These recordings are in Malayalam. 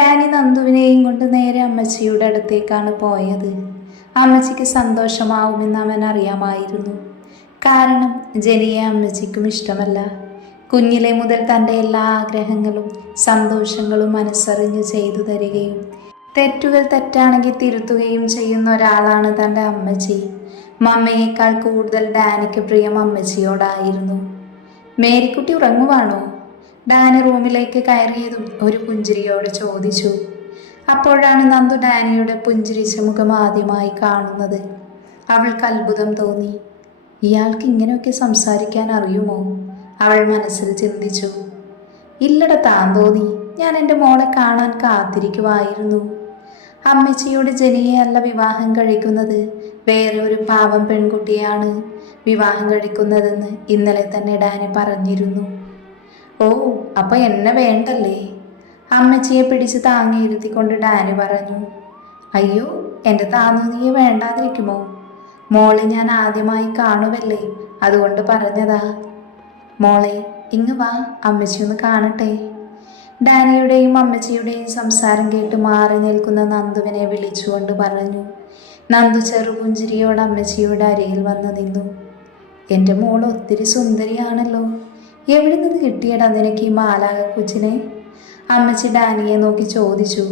ഡാനി നന്ദുവിനെയും കൊണ്ട് നേരെ അമ്മച്ചിയുടെ അടുത്തേക്കാണ് പോയത്. അമ്മച്ചിക്ക് സന്തോഷമാവുമെന്ന് അവൻ അറിയാമായിരുന്നു. കാരണം ജനിയെ അമ്മച്ചിക്കും ഇഷ്ടമല്ല. കുഞ്ഞിലെ മുതൽ തൻ്റെ എല്ലാ ആഗ്രഹങ്ങളും സന്തോഷങ്ങളും മനസ്സറിഞ്ഞ് ചെയ്തു തരികയും തെറ്റുകൾ തെറ്റാണെങ്കിൽ തിരുത്തുകയും ചെയ്യുന്ന ഒരാളാണ് തൻ്റെ അമ്മച്ചി. മമ്മയേക്കാൾ കൂടുതൽ ഡാനിക്ക് പ്രിയം അമ്മച്ചിയോടായിരുന്നു. മേരിക്കുട്ടി ഉറങ്ങുവാണോ? ഡാനി റൂമിലേക്ക് കയറിയതും ഒരു പുഞ്ചിരിയോട് ചോദിച്ചു. അപ്പോഴാണ് നന്ദു ഡാനിയുടെ പുഞ്ചിരിച്ച മുഖം ആദ്യമായി കാണുന്നത്. അവൾക്ക് അത്ഭുതം തോന്നി. ഇയാൾക്ക് ഇങ്ങനെയൊക്കെ സംസാരിക്കാൻ അറിയുമോ? അവൾ മനസ്സിൽ ചിന്തിച്ചു. ഇല്ലട താൻ തോന്നി, ഞാൻ എൻ്റെ മോളെ കാണാൻ കാത്തിരിക്കുമായിരുന്നു. അമ്മച്ചിയോട് ജനിയെ അല്ല വിവാഹം കഴിക്കുന്നത്, വേറെ ഒരു പാവം പെൺകുട്ടിയാണ് വിവാഹം കഴിക്കുന്നതെന്ന് ഇന്നലെ തന്നെ ഡാനി പറഞ്ഞിരുന്നു. ഓ, അപ്പൊ എന്നെ വേണ്ടല്ലേ? അമ്മച്ചിയെ പിടിച്ച് താങ്ങിയിരുത്തിക്കൊണ്ട് ഡാനി പറഞ്ഞു. അയ്യോ, എൻ്റെ താങ്ങുനിയെ വേണ്ടാതിരിക്കുമോ? മോളെ ഞാൻ ആദ്യമായി കാണുവല്ലേ, അതുകൊണ്ട് പറഞ്ഞതാ. മോളെ ഇങ്ങ് വാ, അമ്മച്ചി ഒന്ന് കാണട്ടെ. ഡാനിയുടെയും അമ്മച്ചിയുടെയും സംസാരം കേട്ട് മാറി നിൽക്കുന്ന നന്ദുവിനെ വിളിച്ചുകൊണ്ട് പറഞ്ഞു. നന്ദു ചെറുപുഞ്ചിരിയോട് അമ്മച്ചിയുടെ അരികിൽ വന്ന് നിന്നു. എൻ്റെ മോൾ ഒത്തിരി സുന്ദരിയാണല്ലോ, എവിടെ നിന്ന് കിട്ടിയടാ നിനക്ക് ഈ മാലാക കൊച്ചിനെ? അമ്മച്ചി ഡാനിയെ നോക്കി ചോദിച്ചു.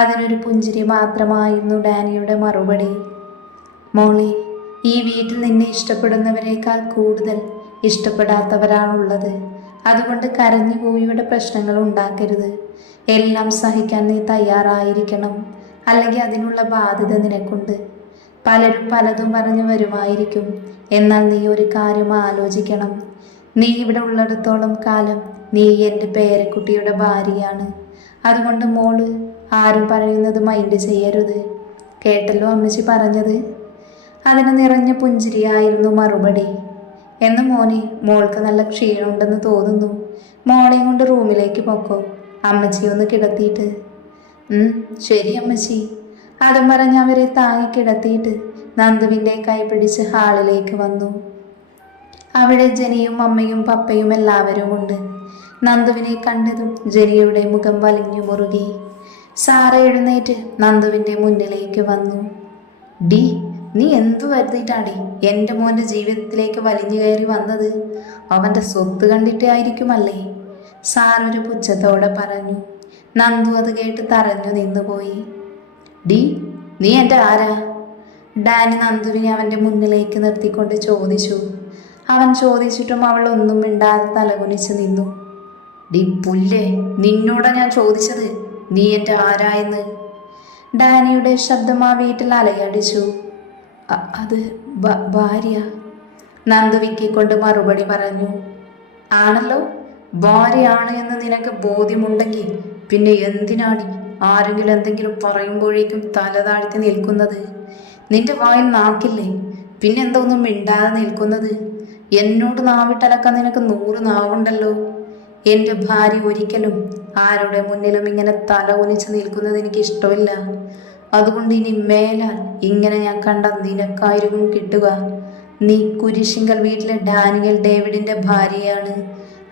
അതിനൊരു പുഞ്ചിരി മാത്രമായിരുന്നു ഡാനിയുടെ മറുപടി. മോളെ, ഈ വീട്ടിൽ നിന്നെ ഇഷ്ടപ്പെടുന്നവരെക്കാൾ കൂടുതൽ ഇഷ്ടപ്പെടാത്തവരാണുള്ളത്. അതുകൊണ്ട് കരഞ്ഞു പോയിയുടെ പ്രശ്നങ്ങൾ ഉണ്ടാക്കരുത്. എല്ലാം സഹിക്കാൻ നീ തയ്യാറായിരിക്കണം, അല്ലെങ്കിൽ അതിനുള്ള ബാധ്യത നിനക്കുണ്ട്. പലരും പലതും പറഞ്ഞു വരുമായിരിക്കും, എന്നാൽ നീ ഒരു കാര്യം ആലോചിക്കണം. നീ ഇവിടെ ഉള്ളിടത്തോളം കാലം നീ എൻ്റെ പേരക്കുട്ടിയുടെ ഭാര്യയാണ്. അതുകൊണ്ട് മോള് ആരും പറയുന്നത് മൈൻഡ് ചെയ്യരുത്. കേട്ടല്ലോ അമ്മച്ചി പറഞ്ഞത്? അതിന് നിറഞ്ഞ പുഞ്ചിരിയായിരുന്നു മറുപടി. എന്ന് മോനെ, മോൾക്ക് നല്ല ക്ഷീണമുണ്ടെന്ന് തോന്നുന്നു. മോളെയും കൊണ്ട് റൂമിലേക്ക് പൊക്കോ, അമ്മച്ചി ഒന്ന് കിടത്തിയിട്ട്. ശരി അമ്മച്ചി. അതും പറഞ്ഞ് അവരെ താങ്ങി കിടത്തിയിട്ട് നന്ദുവിൻ്റെ കൈ പിടിച്ച് ഹാളിലേക്ക് വന്നു. അവിടെ ജനിയും അമ്മയും പപ്പയും എല്ലാവരും ഉണ്ട്. നന്ദുവിനെ കണ്ടതും ജനിയുടെ മുഖം വലിഞ്ഞു മുറുകി. സാറ എഴുന്നേറ്റ് നന്ദുവിൻ്റെ മുന്നിലേക്ക് വന്നു. ഡി, നീ എന്തു കരുതിയിട്ടാടി എൻ്റെ മോൻ്റെ ജീവിതത്തിലേക്ക് വലിഞ്ഞു കയറി വന്നത്? അവൻ്റെ സ്വത്ത് കണ്ടിട്ടേ ആയിരിക്കുമല്ലേ? സാർ ഒരു പുച്ഛത്തോടെ പറഞ്ഞു. നന്ദു അത് കേട്ട് തറഞ്ഞു നിന്നുപോയി. ഡി, നീ എൻ്റെ ആരാ? ഡാനി നന്ദുവിനെ അവൻ്റെ മുന്നിലേക്ക് നിർത്തിക്കൊണ്ട് ചോദിച്ചു. അവൻ ചോദിച്ചിട്ടും അവൾ ഒന്നും മിണ്ടാതെ തലകുനിച്ച് നിന്നു. ഡി പുല്ലേ, നിന്നോടാ ഞാൻ ചോദിച്ചത്, നീ എൻ്റെ ആരാ എന്ന്. ഡാനിയുടെ ശബ്ദം ആ വീട്ടിൽ അലയടിച്ചു. അത് ഭാര്യ, നന്ദു വിക്കിക്കൊണ്ട് മറുപടി പറഞ്ഞു. ആണല്ലോ, ഭാര്യയാണ് എന്ന് നിനക്ക് ബോധ്യമുണ്ടെങ്കിൽ പിന്നെ എന്തിനാടി ആരെങ്കിലും എന്തെങ്കിലും പറയുമ്പോഴേക്കും തല താഴ്ത്തി നിൽക്കുന്നത്? നിന്റെ വായിൽ നാക്കില്ലേ? പിന്നെന്താ ഒന്നും മിണ്ടാതെ നിൽക്കുന്നത്? എന്നോട് നാവിട്ടലക്കാൻ നിനക്ക് 100 നാവുണ്ടല്ലോ. എൻ്റെ ഭാര്യ ഒരിക്കലും ആരുടെ മുന്നിലും ഇങ്ങനെ തല ഒനിച്ച് നിൽക്കുന്നത് എനിക്ക് ഇഷ്ടമില്ല. അതുകൊണ്ട് ഇനി മേലാൽ ഇങ്ങനെ ഞാൻ കണ്ട നിനക്കായിരിക്കും കിട്ടുക. നീ കുരിശിങ്കൽ വീട്ടിലെ ഡാനിയൽ ഡേവിഡിൻ്റെ ഭാര്യയാണ്.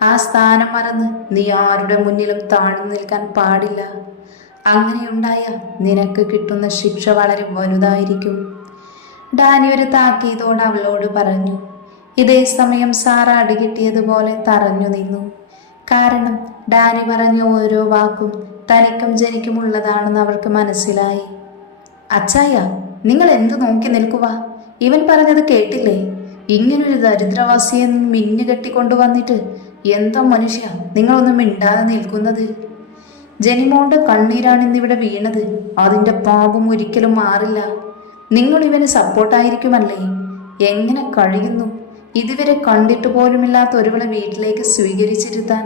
ആ സ്ഥാനം മറന്ന് നീ ആരുടെ മുന്നിലും താഴ്ന്നു നിൽക്കാൻ പാടില്ല. അങ്ങനെയുണ്ടായ നിനക്ക് കിട്ടുന്ന ശിക്ഷ വളരെ വലുതായിരിക്കും. ഡാനി ഒരു താക്കീതോട് അവളോട് പറഞ്ഞു. ഇതേ സമയം സാറ അടികിട്ടിയതുപോലെ തറഞ്ഞു നിന്നു. കാരണം ഡാനി പറഞ്ഞ ഓരോ വാക്കും തനിക്കും ജനിക്കുമുള്ളതാണെന്ന് അവൾക്ക് മനസ്സിലായി. അച്ചായ, നിങ്ങൾ എന്തു നോക്കി നിൽക്കുക? ഇവൻ പറഞ്ഞത് കേട്ടില്ലേ? ഇങ്ങനൊരു ദരിദ്രവാസിയെ മിന്നു കെട്ടിക്കൊണ്ടുവന്നിട്ട് എന്താ മനുഷ്യ നിങ്ങളൊന്നും മിണ്ടാതെ നിൽക്കുന്നത്? ജനിമോളുടെ കണ്ണീരാണ് ഇന്നിവിടെ വീണത്. അതിൻ്റെ പാപം ഒരിക്കലും മാറില്ല. നിങ്ങൾ ഇവന് സപ്പോർട്ടായിരിക്കുമല്ലേ? എങ്ങനെ കഴിയുന്നു ഇതുവരെ കണ്ടിട്ട് പോലുമില്ലാത്ത ഒരുവളെ വീട്ടിലേക്ക് സ്വീകരിച്ചിരുത്താൻ?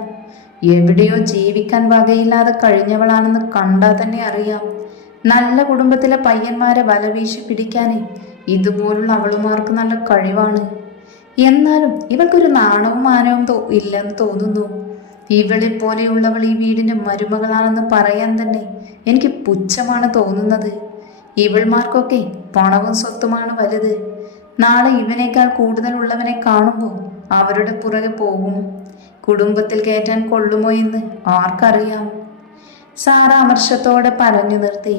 എവിടെയോ ജീവിക്കാൻ വകയില്ലാതെ കഴിഞ്ഞവളാണെന്ന് കണ്ടാൽ തന്നെ അറിയാം. നല്ല കുടുംബത്തിലെ പയ്യന്മാരെ വലവീശി പിടിക്കാനേ ഇതുപോലുള്ള അവളുമാർക്ക് നല്ല കഴിവാണ്. എന്നാലും ഇവൾക്കൊരു നാണവും മാനവും ഇല്ലെന്ന് തോന്നുന്നു. ഇവളെ പോലെയുള്ളവൾ ഈ വീടിൻ്റെ മരുമകളാണെന്ന് പറയാൻ തന്നെ എനിക്ക് പുച്ഛമാണ് തോന്നുന്നത്. ഇവൾമാർക്കൊക്കെ പണവും സ്വത്തുമാണ് വലുത്. നാളെ ഇവനേക്കാൾ കൂടുതലുള്ളവനെ കാണുമ്പോൾ അവരുടെ പുറകെ പോകും. കുടുംബത്തിൽ കയറ്റാൻ കൊള്ളുമോ എന്ന് ആർക്കറിയാം. സാറ അമർഷത്തോടെ പറഞ്ഞു നിർത്തി.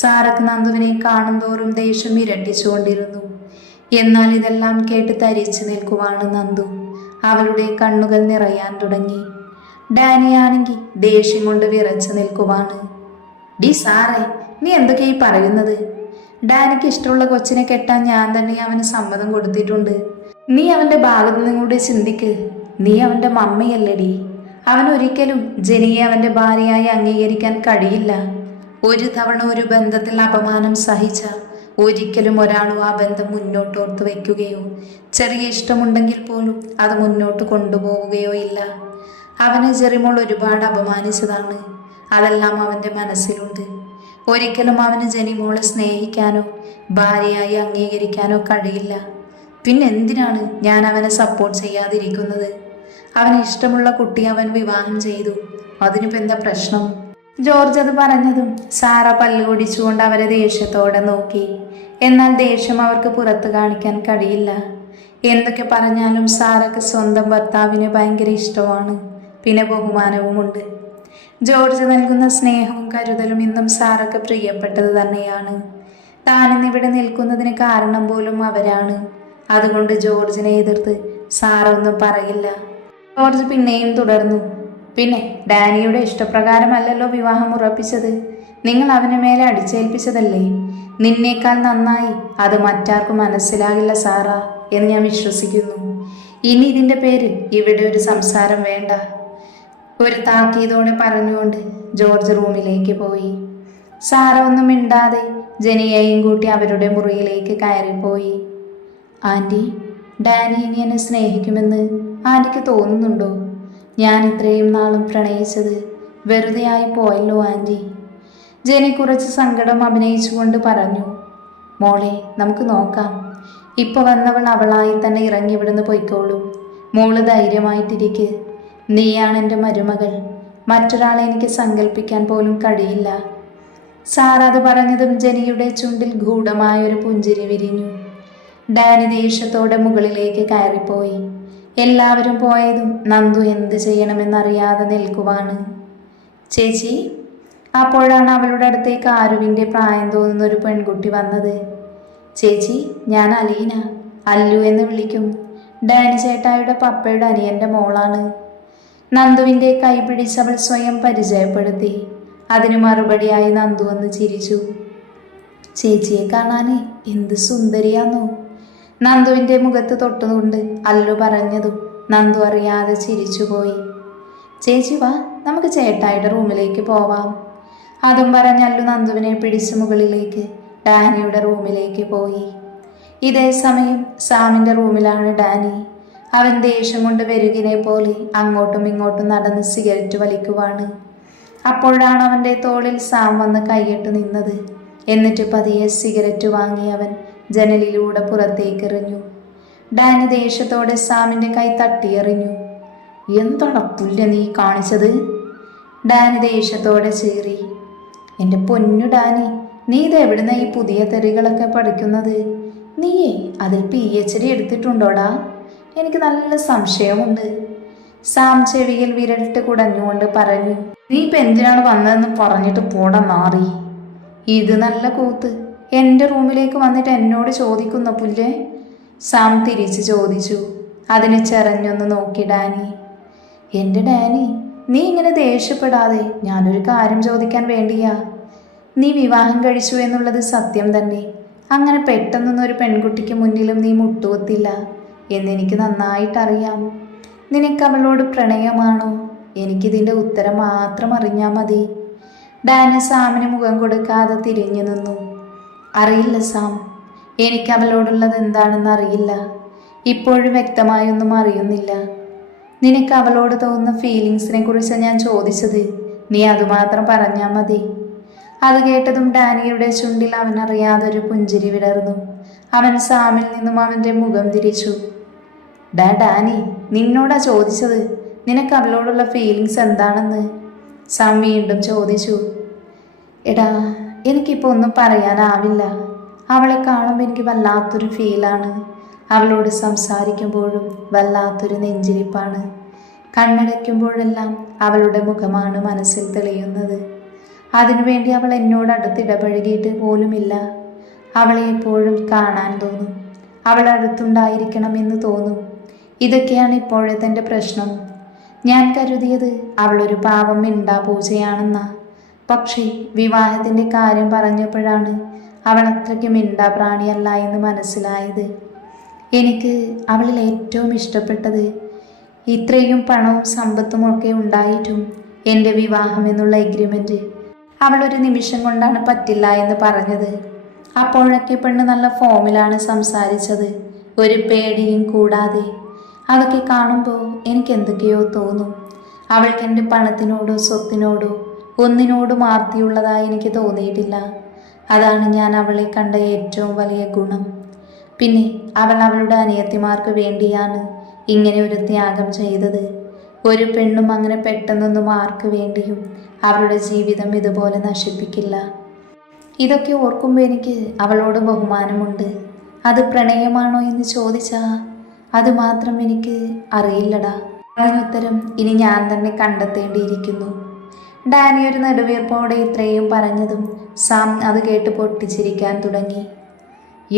സാറക്ക് നന്ദുവിനെ കാണുന്തോറും ദേഷ്യം ഇരട്ടിച്ചുകൊണ്ടിരുന്നു. എന്നാൽ ഇതെല്ലാം കേട്ട് തരിച്ചു നിൽക്കുവാണ് നന്ദു. അവളുടെ കണ്ണുകൾ നിറയാൻ തുടങ്ങി. ഡാനിയാണെങ്കിൽ ദേഷ്യം കൊണ്ട് വിറച്ചു നിൽക്കുവാണ്. ഡി സാറേ, നീ എന്തൊക്കെയായി പറയുന്നത്? ഡാനിക്ക് ഇഷ്ടമുള്ള കൊച്ചിനെ കെട്ടാൻ ഞാൻ തന്നെ അവന് സമ്മതം കൊടുത്തിട്ടുണ്ട്. നീ അവന്റെ ഭാഗത്തു നിന്നും കൂടി ചിന്തിക്ക്. നീ അവന്റെ മമ്മയല്ലടി. അവനൊരിക്കലും ജനിയെ അവന്റെ ഭാര്യയായി അംഗീകരിക്കാൻ കഴിയില്ല. ഒരു തവണ ഒരു ബന്ധത്തിൽ അപമാനം സഹിച്ച ഒരിക്കലും ഒരാളും ആ ബന്ധം മുന്നോട്ടോർത്ത് വയ്ക്കുകയോ ചെറിയ ഇഷ്ടമുണ്ടെങ്കിൽ പോലും അത് മുന്നോട്ട് കൊണ്ടുപോവുകയോ ഇല്ല. അവനെ ജെറിമോൾ ഒരുപാട് അപമാനിച്ചതാണ്. അതെല്ലാം അവൻ്റെ മനസ്സിലുണ്ട്. ഒരിക്കലും അവന് ജെനിമോളെ സ്നേഹിക്കാനോ ഭാര്യയായി അംഗീകരിക്കാനോ കഴിയില്ല. പിന്നെ എന്തിനാണ് ഞാൻ അവനെ സപ്പോർട്ട് ചെയ്യാതിരിക്കുന്നത്? അവന് ഇഷ്ടമുള്ള കുട്ടിയെ അവൻ വിവാഹം ചെയ്തു. അതിനിപ്പോൾ എന്താ പ്രശ്നം? ജോർജ് അത് പറഞ്ഞതും സാറ പല്ലുകൊടിച്ചുകൊണ്ട് അവരെ ദേഷ്യത്തോടെ നോക്കി. എന്നാൽ ദേഷ്യം അവർക്ക് പുറത്ത് കാണിക്കാൻ കഴിയില്ല. എന്തൊക്കെ പറഞ്ഞാലും സാറക്ക് സ്വന്തം ഭർത്താവിനെ ഭയങ്കര ഇഷ്ടമാണ്. പിന്നെ ബഹുമാനവുമുണ്ട്. ജോർജ് നൽകുന്ന സ്നേഹവും കരുതലും ഇന്നും സാറക്ക് പ്രിയപ്പെട്ടത് തന്നെയാണ്. താനിന്നിവിടെ നിൽക്കുന്നതിന് കാരണം പോലും അവരാണ്. അതുകൊണ്ട് ജോർജിനെ എതിർത്ത് സാറ ഒന്നും പറയില്ല. ജോർജ് പിന്നെയും തുടർന്നു. പിന്നെ ഡാനിയുടെ ഇഷ്ടപ്രകാരമല്ലല്ലോ വിവാഹം ഉറപ്പിച്ചത്. നിങ്ങൾ അവന് മേലെ അടിച്ചേൽപ്പിച്ചതല്ലേ? നിന്നേക്കാൾ നന്നായി അത് മറ്റാർക്കും മനസ്സിലാകില്ല സാറ എന്ന് ഞാൻ വിശ്വസിക്കുന്നു. ഇനി ഇതിൻ്റെ പേരിൽ ഇവിടെ ഒരു സംസാരം വേണ്ട. ഒരു താക്കീതോടെ പറഞ്ഞുകൊണ്ട് ജോർജ് റൂമിലേക്ക് പോയി. സാറ ഒന്നും മിണ്ടാതെ ജെനിയെയും കൂട്ടി അവരുടെ മുറിയിലേക്ക് കയറിപ്പോയി. ആൻറ്റി, ഡാനി ഇനി എന്നെ സ്നേഹിക്കുമെന്ന് ആൻറ്റിക്ക് തോന്നുന്നുണ്ടോ? ഞാൻ ഇത്രയും നാളും പ്രണയിച്ചത് വെറുതെ ആയി പോയല്ലോ ആൻറ്റി. ജെനി കുറച്ച് സങ്കടം അഭിനയിച്ചുകൊണ്ട് പറഞ്ഞു. മോളെ, നമുക്ക് നോക്കാം. ഇപ്പോൾ വന്നവൾ അവളായി തന്നെ ഇറങ്ങി ഇവിടുന്ന് പോയിക്കോളും. മോള് ധൈര്യമായിട്ടിരിക്ക്. നീയാണ് എൻ്റെ മരുമകൾ. മറ്റൊരാളെ എനിക്ക് സങ്കല്പിക്കാൻ പോലും കഴിയില്ല. സാർ അത് പറഞ്ഞതും ജെനിയുടെ ചുണ്ടിൽ ഗൂഢമായൊരു പുഞ്ചിരി വിരിഞ്ഞു. ഡാനി ദേഷ്യത്തോടെ മുകളിലേക്ക് കയറിപ്പോയി. എല്ലാവരും പോയതും നന്ദു എന്ത് ചെയ്യണമെന്നറിയാതെ നിൽക്കുവാണ്. ചേച്ചി, അപ്പോഴാണ് അവളുടെ അടുത്തേക്ക് ആരുവിൻ്റെ പ്രായം തോന്നുന്ന ഒരു പെൺകുട്ടി വന്നത്. ചേച്ചി, ഞാൻ അലീന, അല്ലു എന്ന് വിളിക്കും. ഡാനി ചേട്ടായുടെ പപ്പയുടെ അനിയൻ്റെ മോളാണ്. നന്ദുവിൻ്റെ കൈ പിടിച്ചവൾ സ്വയം പരിചയപ്പെടുത്തി. അതിന് മറുപടിയായി നന്ദു ഒന്ന് ചിരിച്ചു. ചേച്ചിയെ കാണാനേ എന്ത് സുന്ദരിയാന്നോ? നന്ദുവിൻ്റെ മുഖത്ത് തൊട്ടുകൊണ്ട് അല്ലു പറഞ്ഞതും നന്ദു അറിയാതെ ചിരിച്ചുപോയി. ചേച്ചി വാ, നമുക്ക് ചേട്ടായുടെ റൂമിലേക്ക് പോവാം. അതും പറഞ്ഞ് അല്ലു നന്ദുവിനെ പിടിച്ച് മുകളിലേക്ക് ഡാനിയുടെ റൂമിലേക്ക് പോയി. ഇതേ സമയം സാമിൻ്റെ റൂമിലാണ് ഡാനി. അവൻ ദേഷ്യം കൊണ്ട് വെരുകിനെ പോലെ അങ്ങോട്ടും ഇങ്ങോട്ടും നടന്ന് സിഗരറ്റ് വലിക്കുവാണ്. അപ്പോഴാണ് അവൻ്റെ തോളിൽ സാം വന്ന് കൈയിട്ട് നിന്നത്. എന്നിട്ട് പതിയെ സിഗരറ്റ് വാങ്ങി അവൻ ജനലിലൂടെ പുറത്തേക്കെറിഞ്ഞു. ഡാനി ദേഷ്യത്തോടെ സാമിൻ്റെ കൈ തട്ടിയെറിഞ്ഞു. എന്താണ് പുല്ല് നീ കാണിച്ചത്? ഡാനി ദേഷ്യത്തോടെ ചീറി. എൻ്റെ പൊന്നു ഡാനി, നീ ഇത് എവിടുന്ന ഈ പുതിയ തെറികളൊക്കെ പഠിക്കുന്നത്? നീയേ അതിൽ PhD എടുത്തിട്ടുണ്ടോടാ? എനിക്ക് നല്ല സംശയമുണ്ട്. സാം ചെവിയിൽ വിരലിട്ട് കുടഞ്ഞുകൊണ്ട് പറഞ്ഞു. നീ ഇപ്പം എന്തിനാണ് വന്നതെന്ന് പറഞ്ഞിട്ട് പോടാ നാറി. ഇത് നല്ല കൂത്ത്. എൻ്റെ റൂമിലേക്ക് വന്നിട്ട് എന്നോട് ചോദിക്കുന്ന പുല്ലേ? സാം തിരിച്ച് ചോദിച്ചു. അതിന് ചെറഞ്ഞൊന്ന് നോക്കി ഡാനി. എൻ്റെ ഡാനി, നീ ഇങ്ങനെ ദേഷ്യപ്പെടാതെ. ഞാനൊരു കാര്യം ചോദിക്കാൻ വേണ്ടിയാ. നീ വിവാഹം കഴിച്ചു എന്നുള്ളത് സത്യം തന്നെ. അങ്ങനെ പെട്ടെന്നൊന്നും ഒരു പെൺകുട്ടിക്ക് മുന്നിലും നീ മുട്ടുകൊത്തില്ല എന്നെനിക്ക് നന്നായിട്ടറിയാം. നിനക്ക് അവളോട് പ്രണയമാണോ? എനിക്കിതിൻ്റെ ഉത്തരം മാത്രം അറിഞ്ഞാൽ മതി. ഡാനി സാമിന് മുഖം കൊടുക്കാതെ തിരിഞ്ഞു നിന്നു. അറിയില്ല സാം, എനിക്ക് അവളോടുള്ളത് എന്താണെന്ന് അറിയില്ല. ഇപ്പോഴും വ്യക്തമായൊന്നും അറിയുന്നില്ല. നിനക്ക് അവളോട് തോന്നുന്ന ഫീലിങ്സിനെ കുറിച്ച് ഞാൻ ചോദിച്ചത്. നീ അതുമാത്രം പറഞ്ഞാൽ മതി. അത് കേട്ടതും ഡാനിയുടെ ചുണ്ടിൽ അവനറിയാതൊരു പുഞ്ചിരി വിടർന്നു. അവൻ സാമിൽ നിന്നും അവൻ്റെ മുഖം തിരിച്ചു. ഡാനി, നിന്നോടാ ചോദിച്ചത്. നിനക്ക് അവളോടുള്ള ഫീലിങ്സ് എന്താണെന്ന്? സാം വീണ്ടും ചോദിച്ചു. എടാ, എനിക്കിപ്പോൾ ഒന്നും പറയാനാവില്ല. അവളെ കാണുമ്പോൾ എനിക്ക് വല്ലാത്തൊരു ഫീലാണ്. അവളോട് സംസാരിക്കുമ്പോഴും വല്ലാത്തൊരു നെഞ്ചിരിപ്പാണ്. കണ്ണടയ്ക്കുമ്പോഴെല്ലാം അവളുടെ മുഖമാണ് മനസ്സിൽ തെളിയുന്നത്. അതിനുവേണ്ടി അവൾ എന്നോട് അടുത്തിടപഴകിയിട്ട് പോലുമില്ല. അവളെ എപ്പോഴും കാണാൻ തോന്നും, അവൾ അടുത്തുണ്ടായിരിക്കണമെന്ന് തോന്നും. ഇതൊക്കെയാണ് ഇപ്പോഴത്തെ എൻ്റെ പ്രശ്നം. ഞാൻ കരുതിയത് അവളൊരു പാവം മിണ്ടാ പൂജയാണെന്നാ. പക്ഷേ വിവാഹത്തിൻ്റെ കാര്യം പറഞ്ഞപ്പോഴാണ് അവൾ അത്രയ്ക്ക് മിണ്ടാ പ്രാണിയല്ല എന്ന് മനസ്സിലായത്. എനിക്ക് അവളിൽ ഏറ്റവും ഇഷ്ടപ്പെട്ടത് ഇത്രയും പണവും സമ്പത്തും ഒക്കെ ഉണ്ടായിട്ടും എൻ്റെ വിവാഹം എന്നുള്ള എഗ്രിമെൻറ്റ് അവളൊരു നിമിഷം കൊണ്ടാണ് പറ്റില്ല എന്ന് പറഞ്ഞത്. അപ്പോഴൊക്കെ പെണ്ണ് നല്ല ഫോമിലാണ് സംസാരിച്ചത്, ഒരു പേടിയും കൂടാതെ. അതൊക്കെ കാണുമ്പോൾ എനിക്ക് എന്തൊക്കെയോ തോന്നും. അവൾക്ക് എൻ്റെ പണത്തിനോടോ സ്വത്തിനോടോ ഒന്നിനോടും ആർത്തിയുള്ളതായി എനിക്ക് തോന്നിയിട്ടില്ല. അതാണ് ഞാൻ അവളെ കണ്ട ഏറ്റവും വലിയ ഗുണം. പിന്നെ അവൾ അവളുടെ അനിയത്തിമാർക്ക് വേണ്ടിയാണ് ഇങ്ങനെ ഒരു ത്യാഗം ചെയ്തത്. ഒരു പെണ്ണും അങ്ങനെ പെട്ടെന്നൊന്നും ആർക്ക് വേണ്ടിയും അവളുടെ ജീവിതം ഇതുപോലെ നശിപ്പിക്കില്ല. ഇതൊക്കെ ഓർക്കുമ്പോൾ എനിക്ക് അവളോട് ബഹുമാനമുണ്ട്. അത് പ്രണയമാണോ എന്ന് ചോദിച്ചാൽ അത് മാത്രം എനിക്ക് അറിയില്ലടാ. അതിനുത്തരം ഇനി ഞാൻ തന്നെ കണ്ടെത്തേണ്ടിയിരിക്കുന്നു. ഡാനി ഒരു നെടുവീർപ്പോടെ ഇത്രയും പറഞ്ഞതും സാം അത് കേട്ട് പൊട്ടിച്ചിരിക്കാൻ തുടങ്ങി.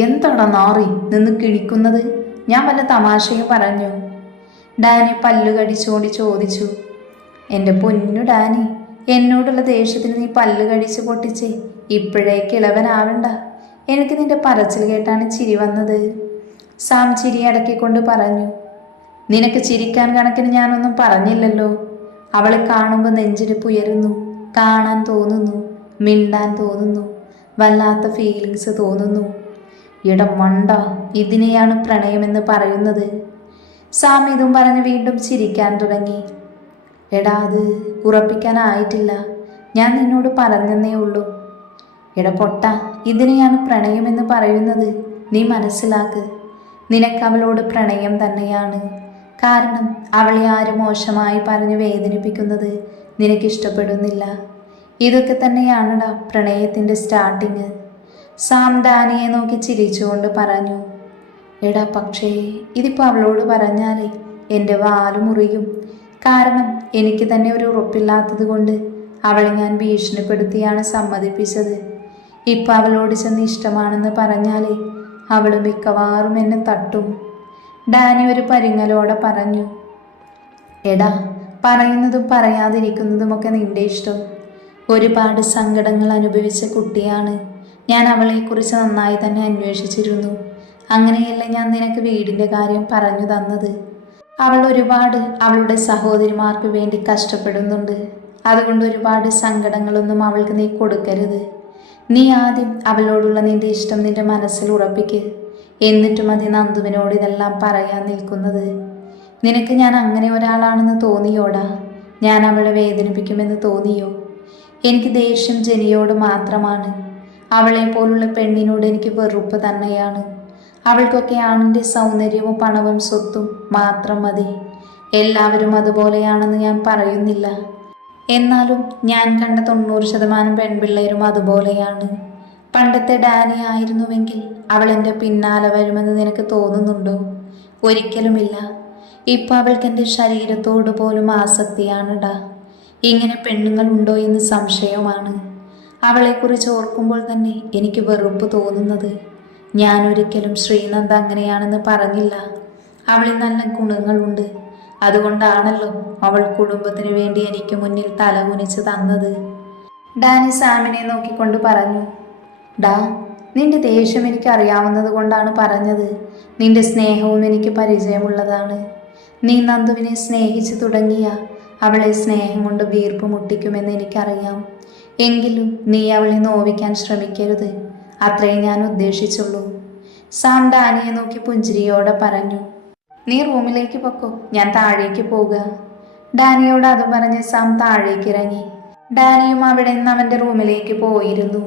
എന്താടാ നാറി നിന്ന് കിണിക്കുന്നത്? ഞാൻ വല്ല തമാശയും പറഞ്ഞു? ഡാനി പല്ലു കടിച്ചുകൊണ്ട് ചോദിച്ചു. എൻ്റെ പൊന്നു ഡാനി, എന്നോടുള്ള ദേഷ്യത്തിന് നീ പല്ല് കടിച്ച് പൊട്ടിച്ചേ ഇപ്പോഴേ കിളവനാവണ്ട. എനിക്ക് നിന്റെ പറച്ചിൽ കേട്ടാണ് ചിരി വന്നത്. സാം ചിരി അടക്കിക്കൊണ്ട് പറഞ്ഞു. നിനക്ക് ചിരിക്കാൻ കണക്കിന് ഞാനൊന്നും പറഞ്ഞില്ലല്ലോ. അവളെ കാണുമ്പോൾ നെഞ്ചിടിപ്പ് ഉയരുന്നു, കാണാൻ തോന്നുന്നു, മിണ്ടാൻ തോന്നുന്നു, വല്ലാത്ത ഫീലിങ്സ് തോന്നുന്നു. ഇടം മണ്ട, ഇതിനെയാണ് പ്രണയമെന്ന് പറയുന്നത്. സാം ഇതും പറഞ്ഞ് വീണ്ടും ചിരിക്കാൻ തുടങ്ങി. എടാ, അത് ഉറപ്പിക്കാനായിട്ടില്ല, ഞാൻ നിന്നോട് പറഞ്ഞെന്നേ ഉള്ളൂ. എടാ പൊട്ട, ഇതിനെയാണ് പ്രണയമെന്ന് പറയുന്നത്. നീ മനസ്സിലാക്ക്, നിനക്ക് അവളോട് പ്രണയം തന്നെയാണ്. കാരണം അവളെ ആരും മോശമായി പറഞ്ഞ് വേദനിപ്പിക്കുന്നത് നിനക്കിഷ്ടപ്പെടുന്നില്ല. ഇതൊക്കെ തന്നെയാണടാ പ്രണയത്തിൻ്റെ സ്റ്റാർട്ടിങ്. സാം ഡാനിയെ നോക്കി ചിരിച്ചുകൊണ്ട് പറഞ്ഞു. എടാ പക്ഷേ ഇതിപ്പോൾ അവളോട് പറഞ്ഞാലേ എൻ്റെ വാല് മുറിയും. കാരണം എനിക്ക് തന്നെ ഒരു ഉറപ്പില്ലാത്തത് കൊണ്ട് അവളെ ഞാൻ ഭീഷണിപ്പെടുത്തിയാണ് സമ്മതിപ്പിച്ചത്. ഇപ്പം അവളോട് ചെന്ന് ഇഷ്ടമാണെന്ന് പറഞ്ഞാലേ അവൾ മിക്കവാറും എന്നെ തട്ടും. ഡാനി ഒരു പരിങ്ങലോടെ പറഞ്ഞു. എടാ, പറയുന്നതും പറയാതിരിക്കുന്നതുമൊക്കെ നിന്റെ ഇഷ്ടം. ഒരുപാട് സങ്കടങ്ങൾ അനുഭവിച്ച കുട്ടിയാണ് ഞാൻ. അവളെക്കുറിച്ച് നന്നായി തന്നെ അന്വേഷിച്ചിരുന്നു. അങ്ങനെയല്ല ഞാൻ നിനക്ക് വീടിൻ്റെ കാര്യം പറഞ്ഞു തന്നത്. അവൾ ഒരുപാട് അവളുടെ സഹോദരിമാർക്ക് വേണ്ടി കഷ്ടപ്പെടുന്നുണ്ട്. അതുകൊണ്ട് ഒരുപാട് സങ്കടങ്ങളൊന്നും അവൾക്ക് നീ കൊടുക്കരുത്. നീ ആദ്യം അവളോടുള്ള നിന്റെ ഇഷ്ടം നിന്റെ മനസ്സിൽ ഉറപ്പിക്ക്. എന്നിട്ടും മതി നന്ദുവിനോട് ഇതെല്ലാം പറയാൻ നിൽക്കുന്നത്. നിനക്ക് ഞാൻ അങ്ങനെ ഒരാളാണെന്ന് തോന്നിയോടാ? ഞാൻ അവളെ വേദനിപ്പിക്കുമെന്ന് തോന്നിയോ? എനിക്ക് ദേഷ്യം ജനിയോട് മാത്രമാണ്. അവളെ പോലുള്ള പെണ്ണിനോട് എനിക്ക് വെറുപ്പ് തന്നെയാണ്. അവൾക്കൊക്കെ ആണിൻ്റെ സൗന്ദര്യവും പണവും സ്വത്തും മാത്രം മതി. എല്ലാവരും അതുപോലെയാണെന്ന് ഞാൻ പറയുന്നില്ല. എന്നാലും ഞാൻ കണ്ട 90% പെൺപിള്ളേരും അതുപോലെയാണ്. പണ്ടത്തെ ഡാനി ആയിരുന്നുവെങ്കിൽ അവൾ എൻ്റെ പിന്നാലെ വരുമെന്ന് നിനക്ക് തോന്നുന്നുണ്ടോ? ഒരിക്കലുമില്ല. ഇപ്പം അവൾക്ക് എൻ്റെ ശരീരത്തോട് പോലും ആസക്തിയാണിടാ. ഇങ്ങനെ പെണ്ണുങ്ങൾ ഉണ്ടോ എന്ന് സംശയമാണ്. അവളെക്കുറിച്ച് ഓർക്കുമ്പോൾ തന്നെ എനിക്ക് വെറുപ്പ് തോന്നുന്നത്. ഞാൻ ഒരിക്കലും ശ്രീനന്ദ അങ്ങനെയാണെന്ന് പറഞ്ഞില്ല. അവളിൽ നല്ല ഗുണങ്ങളുണ്ട്. അതുകൊണ്ടാണല്ലോ അവൾ കുടുംബത്തിന് വേണ്ടി എനിക്ക് മുന്നിൽ തലകുനിച്ച് തന്നത്. ഡാനി സാമിനെ നോക്കിക്കൊണ്ട് പറഞ്ഞു. ഡാ, നിന്റെ ദേഷ്യം എനിക്ക് അറിയാവുന്നത് കൊണ്ടാണ് പറഞ്ഞത്. നിന്റെ സ്നേഹവും എനിക്ക് പരിചയമുള്ളതാണ്. നീ നന്ദുവിനെ സ്നേഹിച്ചു തുടങ്ങിയ അവളെ സ്നേഹം കൊണ്ട് വീർപ്പ് മുട്ടിക്കുമെന്ന് എനിക്കറിയാം. എങ്കിലും നീ അവളെ നോവിക്കാൻ ശ്രമിക്കരുത്. അത്രേ ഞാൻ ഉദ്ദേശിച്ചുള്ളൂ. സാം ഡാനിയെ നോക്കി പുഞ്ചിരിയോടെ പറഞ്ഞു. നീ റൂമിലേക്ക് പൊക്കോ, ഞാൻ താഴേക്ക് പോകുക. ഡാനിയോട് അത് പറഞ്ഞ് സാം താഴേക്ക് ഇറങ്ങി. ഡാനിയും അവിടെ നിന്ന് അവൻ്റെ റൂമിലേക്ക് പോയിരുന്നു.